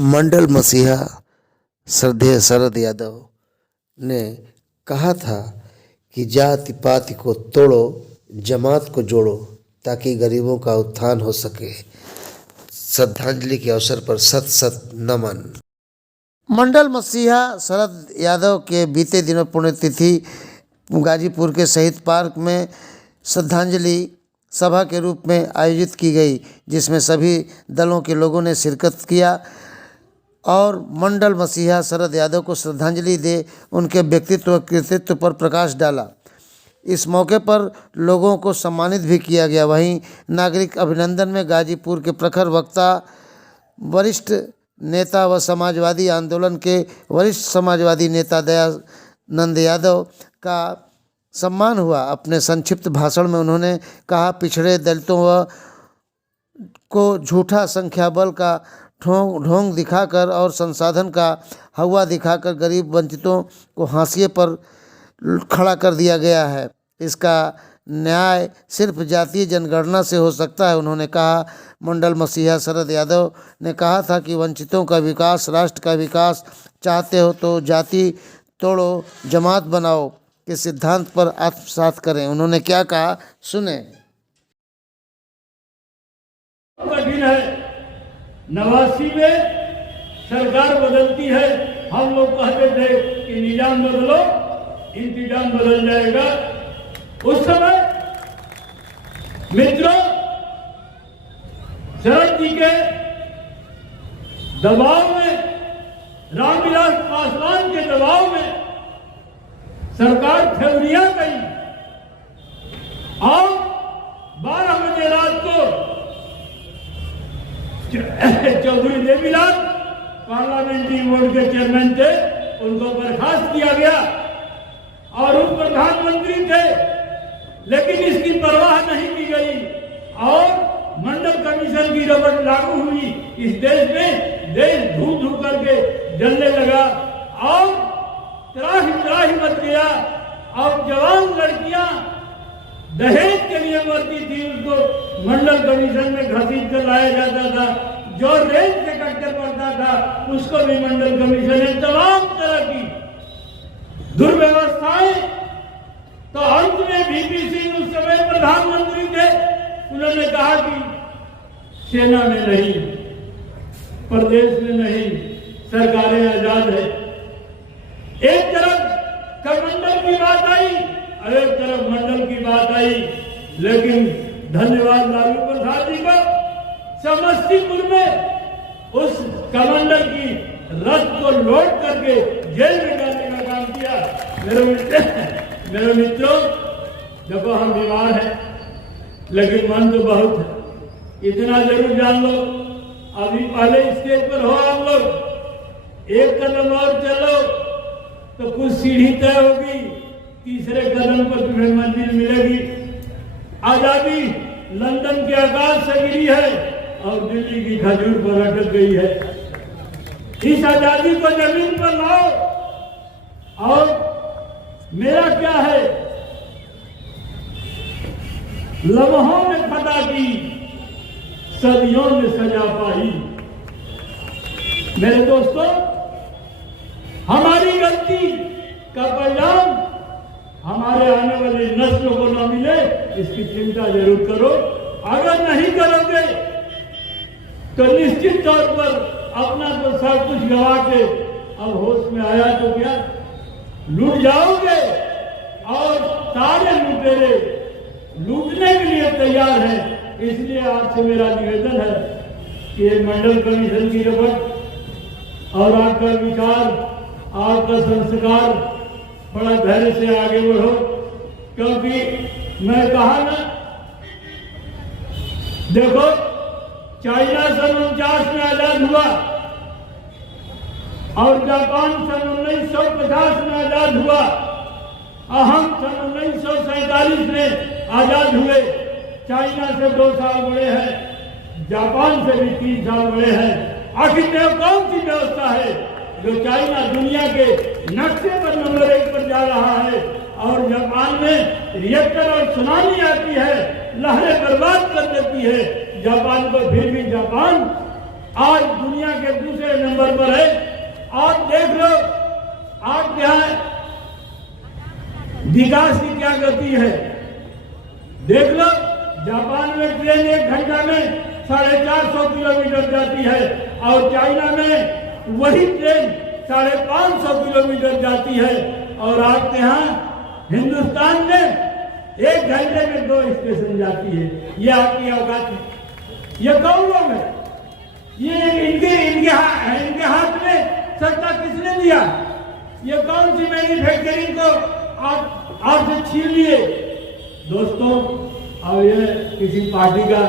मंडल मसीहा श्रद्धेय शरद यादव ने कहा था कि जाति पाति को तोड़ो, जमात को जोड़ो ताकि गरीबों का उत्थान हो सके। श्रद्धांजलि के अवसर पर सत सत नमन। मंडल मसीहा शरद यादव के बीते दिनों पुण्यतिथि गाजीपुर के शहीद पार्क में श्रद्धांजलि सभा के रूप में आयोजित की गई, जिसमें सभी दलों के लोगों ने शिरकत किया और मंडल मसीहा शरद यादव को श्रद्धांजलि दे उनके व्यक्तित्व कृतित्व पर प्रकाश डाला। इस मौके पर लोगों को सम्मानित भी किया गया। वहीं नागरिक अभिनंदन में गाजीपुर के प्रखर वक्ता, वरिष्ठ नेता व समाजवादी आंदोलन के वरिष्ठ समाजवादी नेता दयानंद यादव का सम्मान हुआ। अपने संक्षिप्त भाषण में उन्होंने कहा, पिछड़े दलितों व को झूठा संख्या बल का ढोंग दिखाकर और संसाधन का हवा दिखाकर गरीब वंचितों को हाशिए पर खड़ा कर दिया गया है। इसका न्याय सिर्फ जातीय जनगणना से हो सकता है। उन्होंने कहा, मंडल मसीहा शरद यादव ने कहा था कि वंचितों का विकास, राष्ट्र का विकास चाहते हो तो जाति तोड़ो, जमात बनाओ के सिद्धांत पर आत्मसात करें। उन्होंने क्या कहा, सुने। कठिन है, 89 में सरकार बदलती है, हम लोग कहते थे कि निजाम बदलो इंतजाम बदल जाएगा। उस समय मित्रों, शरद जी के दबाव में, रामविलास पासवान के दबाव में सरकार फेवरिया गई और 12 बजे रात को चौधरी देवीलाल पार्लियामेंट्री बोर्ड के चेयरमैन थे, उनको बर्खास्त किया गया और उप प्रधानमंत्री थे, लेकिन इसकी परवाह नहीं की गई और मंडल कमीशन की रबड़ लागू हुई। इस देश में देश धू धू करके जलने लगा और त्राही मच गया और जवान लड़कियां दहेज के लिए मरती थी, उसको मंडल कमीशन में घसीट कर लाया जाता था। जो रेल से कटकर पड़ता था उसको भी मंडल कमीशन ने तमाम तरह की दुर्व्यवस्थाएं। तो अंत में वीपी सिंह उस समय प्रधानमंत्री थे, उन्होंने कहा कि सेना में नहीं, प्रदेश में नहीं, सरकारें आजाद है। एक तरफ कमंडल की बात आई और एक तरफ मंडल की बात आई, लेकिन धन्यवाद लालू प्रसाद जी को, समस्तीपुर में उस कमांडर की रथ को लोड करके जेल में डालने का काम किया। मेरे मित्रों, देखो हम बीमार हैं लेकिन मन तो बहुत है। इतना जरूर जान लो, अभी पहले स्टेज पर हो हम लोग, एक कदम और चलो तो कुछ सीढ़ी तय होगी, तीसरे कदम पर तुम्हें मंजिल मिलेगी। आजादी लंदन के आकाश से गिरी है और दिल्ली की खजूर पर अटक गई है। इस आजादी को जमीन पर लाओ। और मेरा क्या है, लम्हों में फटा की, सदियों में सजा पाई। मेरे दोस्तों, हमारी गलती का परिणाम हमारे आने वाली नस्लों को न मिले, इसकी चिंता जरूर करो। अगर नहीं करोगे तो निश्चित तौर पर अपना तो सब कुछ गवा के अब होश में आया तो क्या लूट जाओगे। और सारे लुटेरे लूटने के लिए तैयार हैं। इसलिए आपसे मेरा निवेदन है कि ये मंडल कमीशन की रिपोर्ट और आपका विचार, आपका संस्कार, बड़ा धैर्य से आगे बढ़ो। क्योंकि मैं कहा ना, देखो चाइना सन 49 में आजाद हुआ और जापान सन 1950 में आजाद हुआ, हम सन 1947 में आजाद हुए। चाइना से 2 साल बड़े हैं, जापान से भी 3 साल बड़े हैं। आखिर कौन सी व्यवस्था है जो चाइना दुनिया के नक्शे पर नंबर 1 पर जा रहा है और जापान में रिएक्टर और सुनामी आती है, लहरें बर्बाद कर देती है। जापान को फिर भी जापान आज दुनिया के दूसरे नंबर पर है। और देख लो आज यहाँ विकास की क्या गति है। देख लो जापान में ट्रेन 1 घंटा में 450 किलोमीटर जाती है और चाइना में वही ट्रेन 550 किलोमीटर जाती है। और आपके यहाँ हिंदुस्तान में 1 घंटे में 2 स्टेशन जाती है। ये आपकी औकात है। ये कौन लोग है? ये इनके हाथ में सत्ता किसने दिया? ये कौन सी मैन्युफैक्चरिंग को आपसे छीन लिए? दोस्तों, अब ये किसी पार्टी का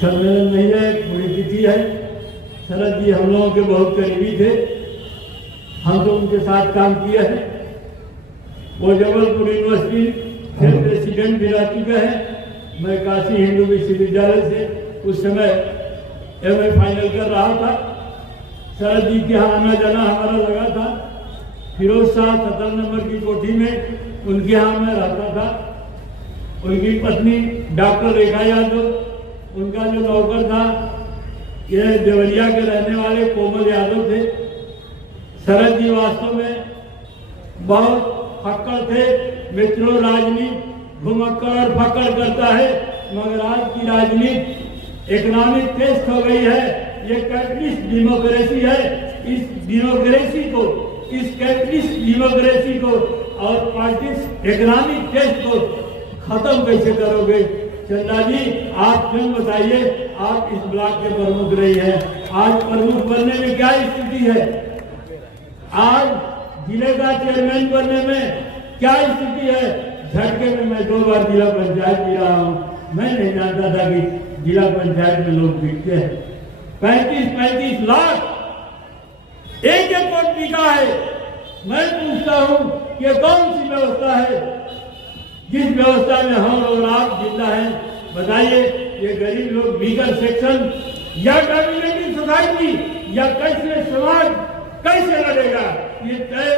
सम्मेलन नहीं है, पूरी तिथि है। शरद जी हम लोगों के बहुत करीबी थे, हम तो उनके साथ काम किया है। वो जबलपुर यूनिवर्सिटी से प्रेसिडेंट भी रह चुके हैं। मैं काशी हिंदू विश्वविद्यालय से उस समय MA फाइनल कर रहा था। शरद जी के यहाँ आना जाना हमारा लगा था। फिरोज शाह 17 नंबर की कोठी में उनके यहाँ मैं रहता था। उनकी पत्नी डॉक्टर रेखा यादव, उनका जो नौकर था ये देवरिया के रहने वाले कोमल यादव थे। शरद जी वास्तव में बहुत फक्कड़ थे। मित्रों, राजनीति घुमक्कड़ और फक्कड़ करता है, मगर आज की राजनीति इकोनॉमिक टेस्ट हो गई है। ये कैपिटलिस्ट डेमोक्रेसी है। इस डेमोक्रेसी को, इस कैपिटलिस्ट डेमोक्रेसी को और पार्टी इकोनॉमिक टेस्ट को खत्म कैसे करोगे? चंदा जी, आप स्वयं बताइए। आप इस ब्लॉक के प्रमुख रही हैं। आज प्रमुख बनने में क्या स्थिति है? आज जिले का चेयरमैन बनने में क्या स्थिति है? झटके में मैं 2 बार जिला पंचायत भी रहा हूँ। मैं नहीं जानता था कि जिला पंचायत में लोग बिकते हैं। 35-35 लाख एक वोट बिका है। मैं पूछता हूँ ये कौन सी व्यवस्था है जिस व्यवस्था में हम और आप जिंदा हैं? बताइए, ये गरीब लोग वीकर सेक्शन या कम्युनिटी सोसाइटी या कैसे समाज कैसे लड़ेगा? ये तय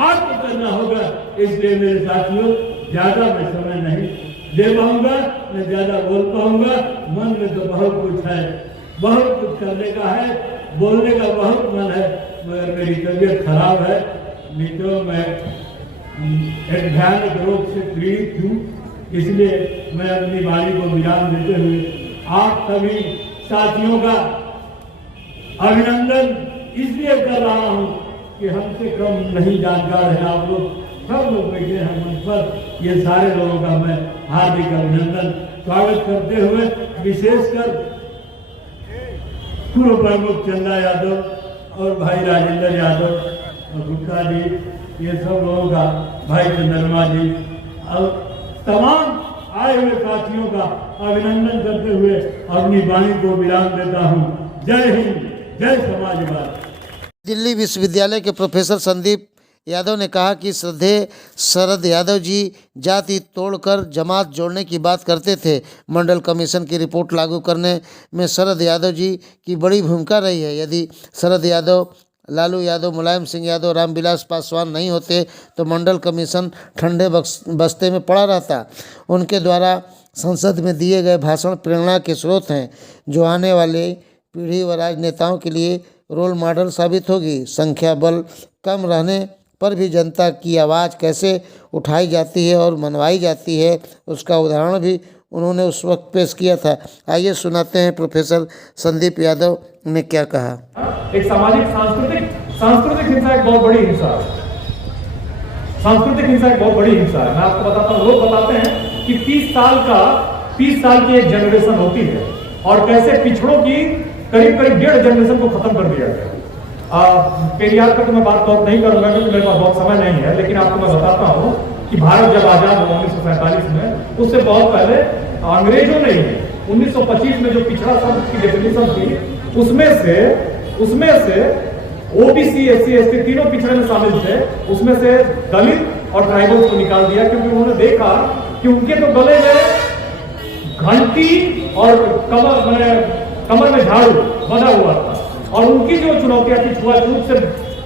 आपको करना होगा। इसलिए मेरे साथियों, ज्यादा मैं समय नहीं दे पाऊंगा, मैं ज्यादा बोल पाऊंगा। मन में तो बहुत कुछ है, बहुत कुछ करने का है, बोलने का बहुत मन है, मगर मेरी तबीयत खराब है। नहीं तो मैं एक भयानक रोग से पीड़ित हूँ। इसलिए मैं अपनी वाणी को विराम देते हुए आप सभी साथियों का अभिनंदन इसलिए कर रहा हूँ कि हमसे कम नहीं जानकार है आप लोग। सब लोग बैठे हैं मंच पर। ये सारे लोगों का मैं हार्दिक अभिनंदन स्वागत करते हुए विशेषकर पूर्व प्रमुख चंदा यादव और भाई राजेंद्र यादव और गुप्ता जी, ये सब लोगों का, भाई चंद्रमा जी और तमाम आए हुए साथियों का अभिनंदन करते हुए अपनी वाणी को विराम देता हूँ। जय हिंद, जय समाजवाद। दिल्ली विश्वविद्यालय के प्रोफेसर संदीप यादव ने कहा कि श्रद्धेय शरद यादव जी जाति तोड़कर जमात जोड़ने की बात करते थे। मंडल कमीशन की रिपोर्ट लागू करने में शरद यादव जी की बड़ी भूमिका रही है। यदि शरद यादव, लालू यादव, मुलायम सिंह यादव, रामविलास पासवान नहीं होते तो मंडल कमीशन ठंडे बस्ते में पड़ा रहता। उनके द्वारा संसद में दिए गए भाषण प्रेरणा के स्रोत हैं, जो आने वाले पीढ़ी व राजनेताओं के लिए रोल मॉडल साबित होगी। संख्या बल कम रहने पर भी जनता की आवाज़ कैसे उठाई जाती है और मनवाई जाती है, उसका उदाहरण भी उन्होंने उस वक्त पेश किया था। आइए सुनाते हैं प्रोफेसर संदीप यादव ने क्या कहा। एक सामाजिक सांस्कृतिक हिंसा एक बहुत बड़ी हिंसा है। सांस्कृतिक हिंसा एक बहुत बड़ी हिंसा है। मैं आपको बताता हूँ, लोग बताते हैं कि 30 साल की एक जनरेशन होती है और कैसे पिछड़ों की करीब 1.5 जनरेशन को खत्म कर दिया गया। पेरियार पर तो मैं बात बहुत नहीं करूंगा क्योंकि मेरे पास बहुत समय नहीं है, लेकिन आपको मैं बताता हूँ कि भारत जब आजाद हुआ 1947 में, उससे बहुत पहले अंग्रेजों ने 1925 में जो पिछड़ा शब्द की डेफिनेशन थी, उसमें से ओबीसी, एससी, एसटी तीनों पिछड़े में शामिल थे। उसमें से दलित और ट्राइबल्स को निकाल दिया क्योंकि उन्होंने देखा कि उनके तो गले में घंटी और कमर में झाड़ू बना हुआ था और उनकी जो चुनौतियां थी छुआछूत से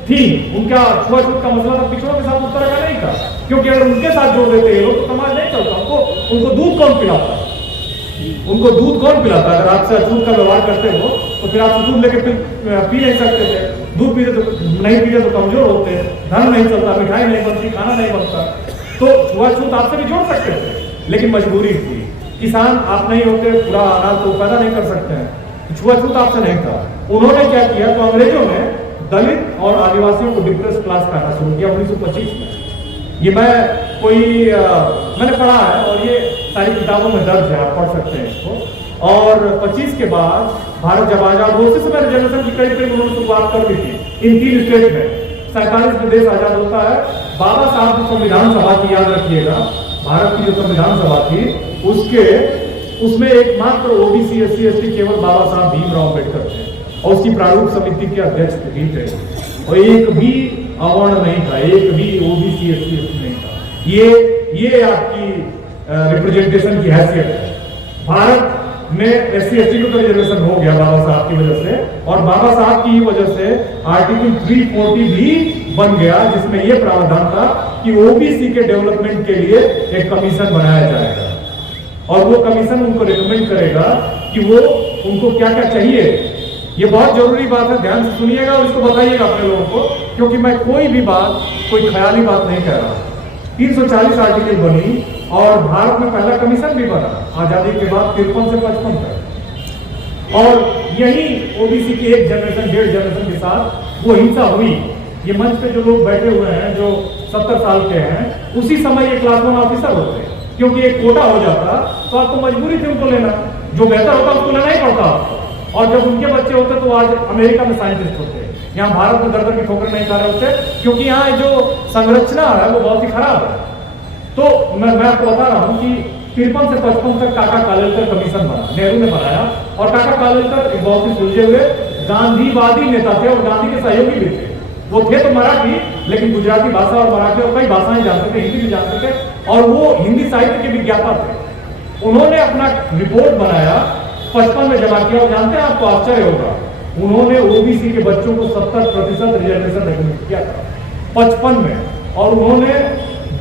थी, उनका छुआछूत का मसला था, पिछड़ों के साथ उस तरह का नहीं था। क्योंकि अगर उनके साथ जोड़ देते ये लोग तो समाज नहीं चलता, उनको दूध कौन पिलाता। उनको दूध कौन पिलाता? अगर आपसे अछूत का व्यवहार करते हो तो फिर आप दूध लेके पी नहीं सकते थे। दूध पीते तो नहीं पीते तो कमजोर होते, धन नहीं चलता, मिठाई नहीं बनती, खाना नहीं बनता। तो छुआछूत आपसे भी जोड़ सकते थे, लेकिन मजबूरी थी। किसान आप नहीं होते, पूरा अनाज तो पैदा नहीं कर सकते हैं, छुआछूत आपसे नहीं था। उन्होंने क्या किया, तो अंग्रेजों ने दलित और आदिवासियों को डिप्रेस क्लास कहना शुरू किया 1925 में। ये मैंने पढ़ा है और ये सारी किताबों में दर्ज है, आप पढ़ सकते हैं इसको। और 25 के बाद भारत जब आजाद हो, उसी समय रिजर्वेशन की करीब उन्होंने शुरुआत कर दी थी इन 3 स्टेट में। 47 में देश आजाद होता है। बाबा साहब की संविधान सभा की, याद रखिएगा, भारत की जो संविधान सभा थी उसमें एकमात्र ओबीसी SC ST केवल बाबा साहब भीमराव अम्बेडकर थे और उसकी प्रारूप समिति के अध्यक्ष भी थे। और एक भी अवर्ण नहीं था, एक भी ओबीसी SC ST नहीं था। ये आपकी रिप्रेजेंटेशन की हैसियत है। भारत में SC ST को रिजर्वेशन हो गया बाबा साहब की वजह से, और बाबा साहब की वजह से आर्टिकल 340 भी बन गया, जिसमें यह प्रावधान था कि ओबीसी के डेवलपमेंट के लिए एक कमीशन बनाया जाएगा और वो कमीशन उनको रिकमेंड करेगा कि वो उनको क्या क्या चाहिए। ये बहुत जरूरी बात है, ध्यान से सुनिएगा और इसको बताइएगा अपने लोगों को, क्योंकि मैं कोई भी बात, कोई ख्याली बात नहीं कह रहा। 340 आर्टिकल बनी और भारत में पहला कमीशन भी बना आजादी के बाद 53 से 55 तक। और यही ओबीसी की एक जनरेशन, 1.5 जनरेशन के साथ वो हिंसा हुई। ये मंच पे जो लोग बैठे हुए हैं जो 70 साल के हैं, उसी समय ये क्लास 1 ऑफिसर होते हैं, क्योंकि एक कोटा हो जाता तो आपको मजबूरी थी उनको लेना, जो बेहतर होता उसको लेना ही पड़ता आपको। और जब उनके बच्चे होते तो आज अमेरिका में साइंटिस्ट होते, यहाँ भारत में दर की ठोकर नहीं खा रहे होते, क्योंकि यहाँ जो संरचना है वो बहुत ही खराब है। तो मैं आपको बता रहा हूँ कि 53 से 55 तक काका कालेलकर कमीशन बना, नेहरू ने बनाया। और काका कालेलकर एक बहुत ही सुलझे हुए गांधीवादी नेता थे और गांधी के सहयोगी भी थे। वो थे तो मराठी, लेकिन गुजराती भाषा और मराठी और कई भाषाएं जानते थे, हिंदी भी जानते थे, और वो हिंदी साहित्य के विज्ञाता थे। उन्होंने अपना रिपोर्ट बनाया, 55 में जमा किया, और जानते हैं आपको आश्चर्य होगा, उन्होंने ओबीसी के बच्चों को 70% रिजर्वेशन रिकमेंड किया था 55 में, और उन्होंने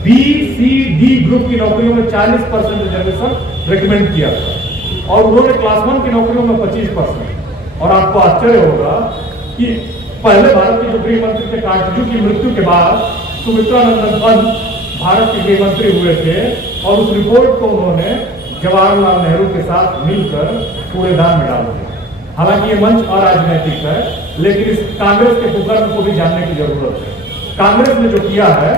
BCD ग्रुप की नौकरियों में 40% रिजर्वेशन रिकमेंड किया था, और उन्होंने क्लास 1 की नौकरियों में 25%। और आपको आश्चर्य होगा कि पहले भारत के जो गृह मंत्री थे काटजू की मृत्यु के बाद सुमित्रा नंदन पंत भारत के गृह मंत्री हुए थे, और उस रिपोर्ट को उन्होंने जवाहरलाल नेहरू के साथ मिलकर कूड़ेदान में डाल दिया। हालांकि ये मंच अराजनैतिक है, लेकिन इस कांग्रेस के कुकर्म को भी जानने की जरूरत है। कांग्रेस ने जो किया है,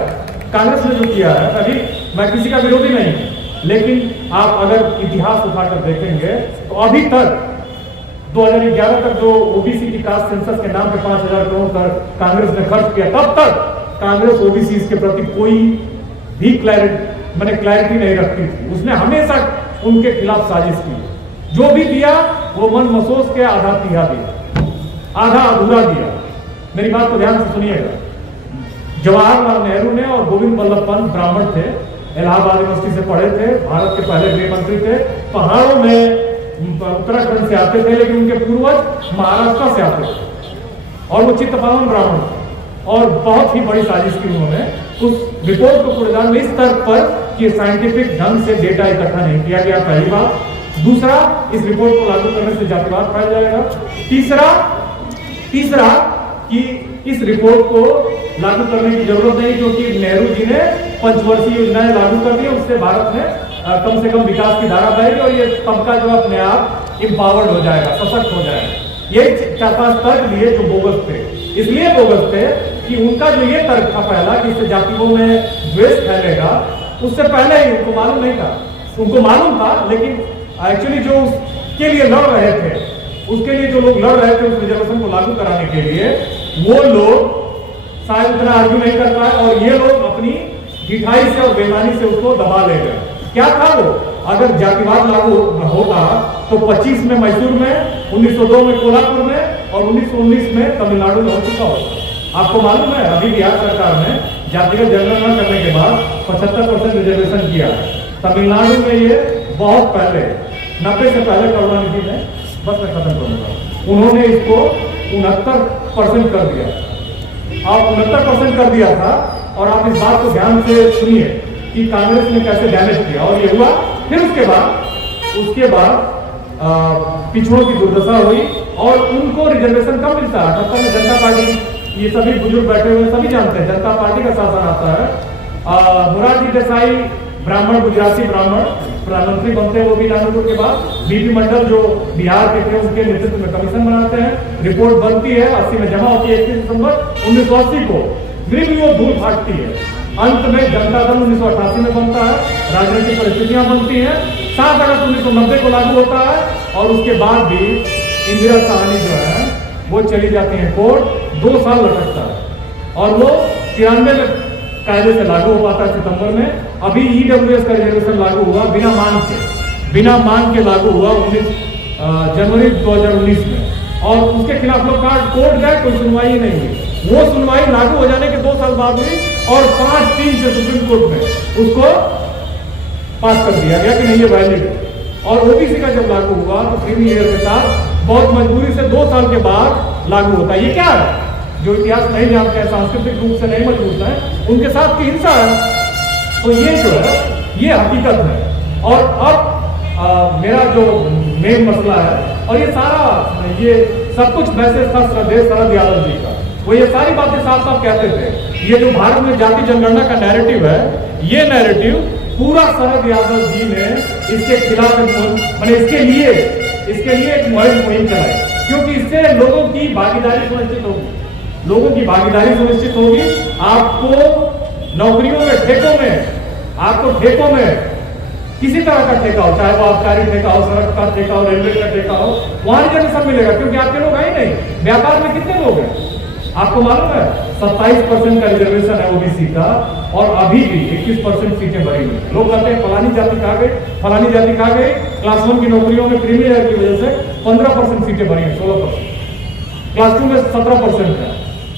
अभी मैं किसी का विरोधी नहीं हूं, लेकिन आप अगर इतिहास उठाकर देखेंगे तो अभी तक 2011 तक जो ओबीसी की कास्ट सेंसस के नाम पे 5000 करोड़ कांग्रेस ने खर्च किया, तब तक कांग्रेस ओबीसी के प्रति कोई भी क्लैरिटी नहीं रखती थी। उसने हमेशा उनके खिलाफ साजिश की। जो भी दिया वो मन महसूस के आधा तिहा दिया, आधा अधूरा दिया। मेरी बात को ध्यान से सुनिएगा। जवाहरलाल नेहरू ने और गोविंद वल्लभ पंत ब्राह्मण थे, इलाहाबाद यूनिवर्सिटी से पढ़े थे, भारत के पहले गृह मंत्री थे, पहाड़ों में उत्तराखंड से आते थे, लेकिन उनके पूर्वज महाराष्ट्र से आते थे और वो चित्तपावन ब्राह्मण थे। और बहुत ही बड़ी साजिश की उन्होंने उस रिपोर्ट को कूड़ेदान में इस स्तर पर कि साइंटिफिक ढंग से डेटा इकट्ठा नहीं किया गया, पहली बात। दूसरा, इस रिपोर्ट को लागू करने से जातिवाद फैल जाएगा। तीसरा कि इस रिपोर्ट को लागू करने की जरूरत नहीं, क्योंकि नेहरू जी ने पंचवर्षीय योजनाएं लागू कर दी, उससे भारत में कम से कम विकास की धारा बहेगी और ये तबका जो अपने आप एम्पावर्ड हो जाएगा, सशक्त हो जाएगा। ये 4-5 तर्क लिए जो बोगस थे, इसलिए बोगस थे कि उनका जो ये तर्क था पहला कि इससे जातियों में द्वेष फैलेगा, उससे पहले ही उनको मालूम नहीं था। उनको मालूम था, लेकिन एक्चुअली जो उसके लिए लड़ रहे थे, उसके लिए जो लोग लड़ रहे थे उस रिजर्वेशन को लागू कराने के लिए, वो लोग शायद उतना आर्ग्यू नहीं कर पाए और ये लोग अपनी ढिठाई से और बेईमानी से उसको दबा ले गए। क्या था वो? अगर जातिवाद लागू होता तो 25 में मैसूर में, 1902 में कोल्हापुर में और 1919 में तमिलनाडु में हो चुका होता। आपको मालूम है अभी बिहार सरकार ने जातिगत जनगणना करने के बाद 75% रिजर्वेशन किया है। तमिलनाडु में ये बहुत पहले 90 से पहले करुणानिधि ने, बस मैं खत्म करूंगा, उन्होंने इसको 69% कर दिया। आप 69% कर दिया था। और आप इस बात को ध्यान से सुनिए कि कांग्रेस ने कैसे डैमेज किया और ये हुआ। फिर उसके बाद उसके बाद पिछड़ों की दुर्दशा हुई और उनको रिजर्वेशन कम मिलता है। 78 में जनता पार्टी, ये सभी बुजुर्ग बैठे हुए सभी जानते हैं, जनता पार्टी का शासन आता है। मोरारजी देसाई ब्राह्मण, गुजराती ब्राह्मण प्रधानमंत्री बनते हैं, वो भी लालू के बाद बीपी मंडल जो बिहार के थे उनके नेतृत्व में कमीशन बनाते हैं, रिपोर्ट बनती है, 80 में जमा होती है, 31 दिसंबर 1980 को फिर भी वो धूल फाटती है। अंत में जनता दल 1988 में बनता है, राजनीतिक परिस्थितियां बनती हैं, 7 अगस्त 1990 को लागू होता है और उसके बाद भी इंदिरा साहनी जो है वो चली जाती है कोर्ट, 2 साल लटकता है और वो 93 में कायदे से लागू हो पाता है सितंबर में। अभी ईडब्ल्यूएस का रिजर्वेशन लागू हुआ बिना मांग के लागू हुआ 19 जनवरी 2019 में और उसके खिलाफ लोग कोर्ट गए, कोई सुनवाई नहीं हुई। वो सुनवाई लागू हो जाने के 2 साल बाद हुई और 5-3 से सुप्रीम कोर्ट में उसको पास कर दिया गया कि नहीं ये वैलिड है। और ओबीसी का जब लागू हुआ तो क्रीमी लेयर के साथ बहुत मजबूरी से 2 साल के बाद लागू होता है। ये क्या है? जो इतिहास नहीं जानते हैं, सांस्कृतिक रूप से नहीं मजबूत है, उनके साथ की हिंसा है। तो ये जो है ये हकीकत है। और अब मेरा जो मेन मसला है और ये सारा ये सब कुछ मैसेज था शरद यादव जी का, वो ये सारी बातें साफ साफ कहते थे। ये जो भारत में जाति जनगणना का नैरेटिव है, ये नैरेटिव पूरा शरद यादव जी ने इसके खिलाफ मैंने इसके लिए एक मुहिम चलाई, क्योंकि इससे लोगों की भागीदारी सुनिश्चित होगी, लोगों की भागीदारी सुनिश्चित होगी। आपको नौकरियों में, ठेकों में किसी तरह का ठेका हो, चाहे वो आबकारी ठेका हो, सड़क का ठेका हो, रेलवे का ठेका हो, वहां रिजर्वेशन मिलेगा, क्योंकि आपके लोग आए नहीं। व्यापार में कितने लोग हैं आपको मालूम है? 27% का रिजर्वेशन है ओबीसी का और अभी भी 21% सीटें भरी हुई। लोग कहते हैं फलानी जाति कहाँ गई, क्लास 1 की नौकरियों में क्रीमी लेयर की वजह से 15% सीटें भरी हैं, 16%, क्लास 2 में 17% है,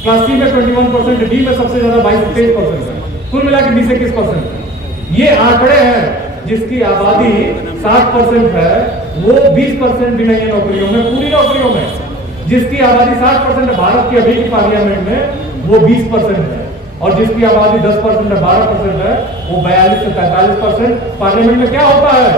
क्लास सी में 21%, डी में सबसे ज्यादा 22-23% है, कुल मिला के 20-21%। ये आंकड़े हैं। जिसकी आबादी 60% है वो 20% भी नहीं है नौकरियों में, पूरी नौकरियों में। जिसकी आबादी 60% है भारत की अभी की पार्लियामेंट में, वो 20% है। और जिसकी आबादी 10% है, 12% है, वो 42 से 45%। पार्लियामेंट में क्या होता है?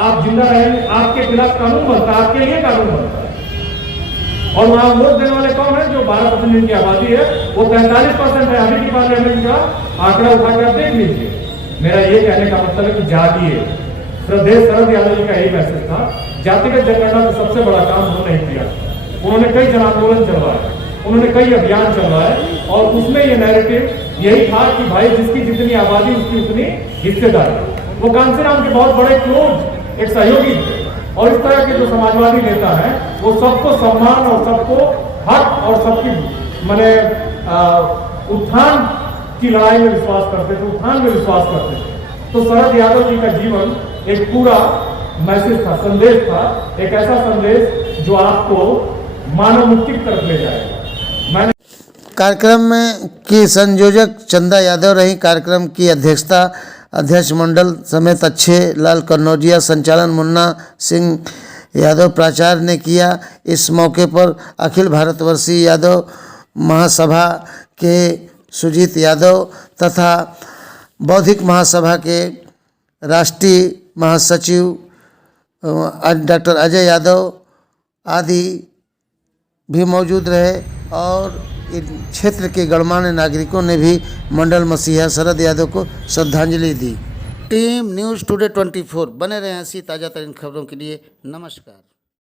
आप जिंदा रहेंगे, आपके खिलाफ कानून बनता है, आपके लिए कानून बनता है। और वहां वोट देने वाले कौन है? जो 12% की आबादी है, वो 43% है। अभी की पार्लियामेंट का आंकड़ा उठा कर देख लीजिए। मेरा ये कहने का मतलब है कि जागिए। शरद यादव जी का यही मैसेज था। जातिगत जनगणना का सबसे बड़ा काम उन्होंने किया। उन्होंने कई जन आंदोलन चलवाए, उन्होंने कई अभियान चलवाए और उसमें ये नैरेटिव यही था कि भाई जिसकी जितनी आबादी उसकी उतनी हिस्सेदारी। वो कांसीराम के बहुत बड़े क्लोज एक सहयोगी थे और इस तरह के जो समाजवादी नेता हैं वो सबको सम्मान और सबको हक और सबकी माने उत्थान की लड़ाई में विश्वास करते थे, उत्थान में विश्वास करते थे। तो शरद यादव जी का जीवन एक पूरा मैसेज था, संदेश था, एक ऐसा संदेश जो आपको मानव मुक्ति की तरफ ले जाएगा। कार्यक्रम में की संयोजक चंदा यादव रही। कार्यक्रम की अध्यक्षता अध्यक्ष मंडल समेत अच्छे लाल कन्नौजिया, संचालन मुन्ना सिंह यादव प्राचार्य ने किया। इस मौके पर अखिल भारतवर्षीय यादव महासभा के सुजीत यादव तथा बौद्धिक महासभा के राष्ट्रीय महासचिव डॉक्टर अजय यादव आदि भी मौजूद रहे और इन क्षेत्र के गणमान्य नागरिकों ने भी मंडल मसीहा शरद यादव को श्रद्धांजलि दी। टीम न्यूज़ टुडे 24 बने रहे ऐसी ताज़ा तरीन खबरों के लिए। नमस्कार।